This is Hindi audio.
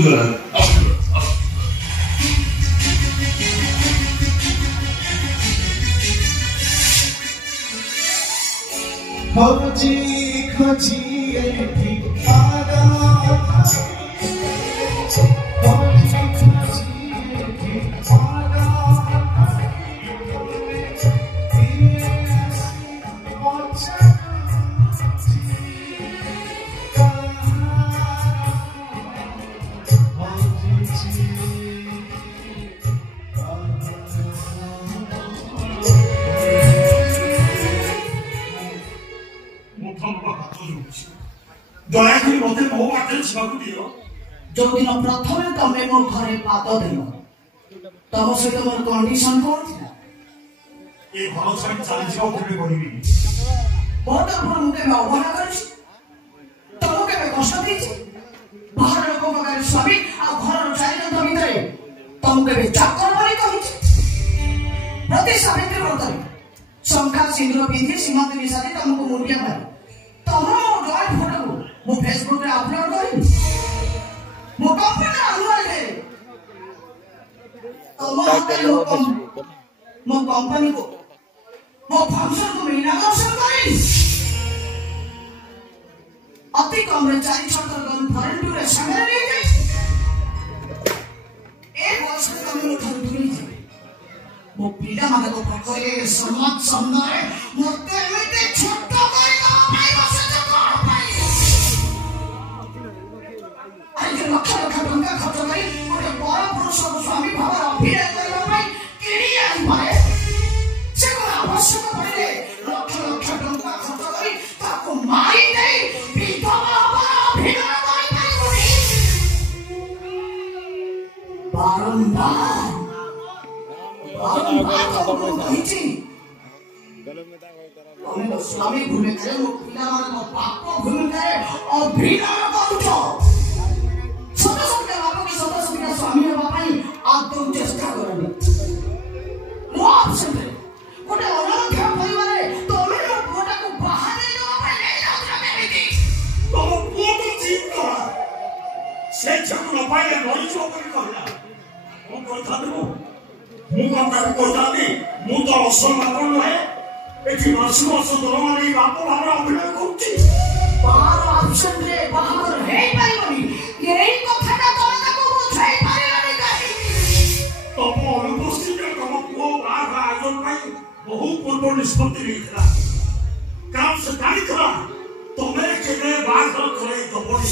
खोजी खोजी एठी आगा खोजी खोजी एठी आगा दयाकरी मते मो बाटे छिबाकु दियो जो दिन प्रथमे तमे मो घरे पाद देलो तम सहित मोर कंडीशन कोन थिला ए भरोसा चली जाओ केबे करिबी बहुत अपन मुके अवमान करछि तमो के कष्ट देछि बाहर लोक मगर स्वामी आ घर चारि जन भितरे तम के चाकर बनी कहिछि प्रति सावित्री व्रतरे शंखा सिंदूर पिंधि सीमंत निशानी तमको मुंडिया मारे तम जॉय फोटो मो फेसबुक रे अपलोड करी मो कंपनी अनुवाल दे मो कंपनी को मो फंक्शन को इनाग्रेशन करी अति कम रे 4 छतर गन फॉरेन टूर रे संगे ले जाई एक वर्ष कम रे दूरी जाई मो पिला माने को पकड़े समाज सामने मते एते छोट करी दो भाई बसे तो कर पाई आज लक्ष लक्ष टंका खर्च करी गोटे बड़ पुरुष स्वामी भावर अभिनय करबा पाई किणी आई पाए से को आवश्यक पड़े लक्ष लक्ष टंका खर्च करी ताको मारी दे विधवा अभिनय करी पाई बारंबार स्वामी भूमिका पिला पाप भूमिका अभिनय करुछ सदस्य सदस्य स्वामी आदौ चेष्टा करनी मो ऑप्शन गोटे अनाथ परिवार तमे पुटा को बाहर तुम पुओ को चिंता से छक न पाए नई चोकरी कहला मो कहता देबो मु कंटा कहतानी मु तो असमान नहे एठी वर्ष वर्ष दरमारी बाप भावर अभिनय करछि बाहर ऑप्शन रे बाहर हे पाइबनी यही कथाटा तोरा को बुझाई पारिलानी काहे तम अनुपस्थित तम पुओ बाहर आयोजन पाई बहु पूर्व निष्पत्ति लेखला काम से काली खरा तमे केने बाहर करे तो पड़ी